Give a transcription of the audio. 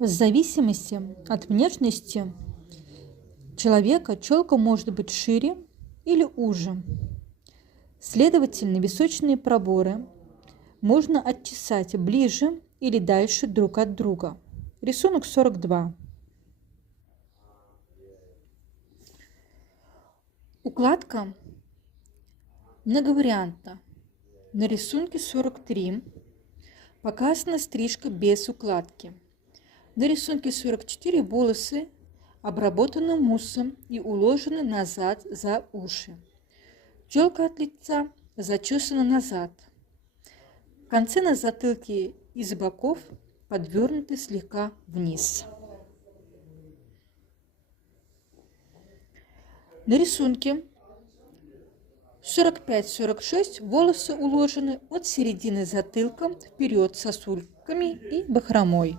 В зависимости от внешности человека челка может быть шире или уже. Следовательно, височные проборы можно отчесать ближе или дальше друг от друга. Рисунок 42. Укладка многовариантна. На рисунке 43 показана стрижка без укладки. На рисунке 44 волосы обработаны муссом и уложены назад за уши. Челка от лица зачесана назад. Концы на затылке и с боков подвернуты слегка вниз. На рисунке 45-46 волосы уложены от середины затылка вперед сосульками и бахромой.